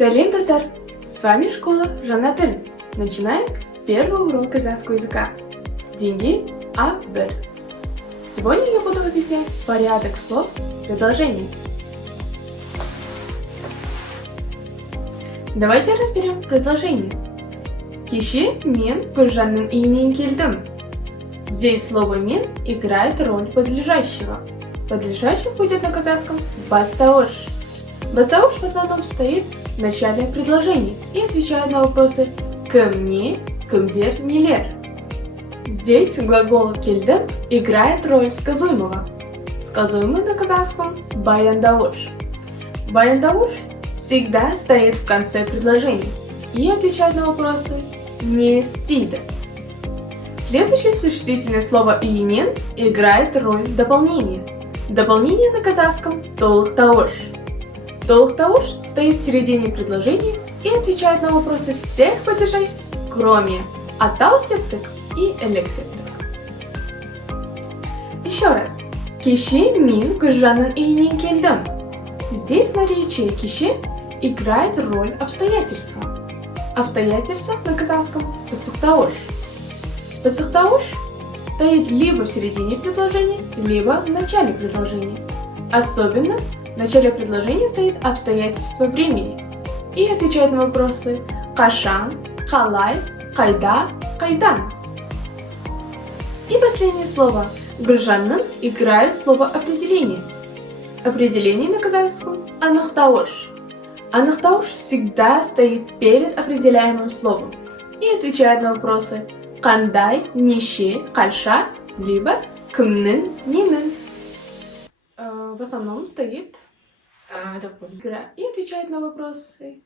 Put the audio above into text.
Салим, достар! С вами школа Жанатель. Начинаем первый урок казахского языка. Деньги А-Б. Сегодня я буду объяснять порядок слов предложений. Давайте разберем предложение. Кеше мен Гүлжанның үйінен келдім. Здесь слово «мен» играет роль подлежащего. Подлежащим будет на казахском бастауш. Бастауш в основном стоит в начале предложения и отвечает на вопросы «кім не», «кімдер нелер». Здесь глагол «келдім» играет роль сказуемого. Сказуемый на казахском баяндауш. Баяндауш всегда стоит в конце предложения и отвечает на вопросы «не стида». Следующее существительное слово «үйінен» играет роль дополнения. Дополнение на казахском толықтауыш. Толықтауыш стоит в середине предложения и отвечает на вопросы всех падежей, кроме атау септік и элек септік. Еще раз. Кеше мен Гүлжанның үйінен келдім. Здесь наречие кеше играет роль обстоятельства. Обстоятельства на казахском пысықтауыш. Пысықтауыш стоит либо в середине предложения, либо в начале предложения. Особенно в начале предложения стоит обстоятельство времени и отвечает на вопросы «кашан», «қалай», «қайда», «қайдан». И последнее слово «Гүлжанның» играет слово «определение». Определение на казахском «анықтауыш». Анықтауыш всегда стоит перед определяемым словом и отвечает на вопросы «қандай», «неше», «қанша», либо «кімнің», «ненің». В основном стоит и отвечает на вопросы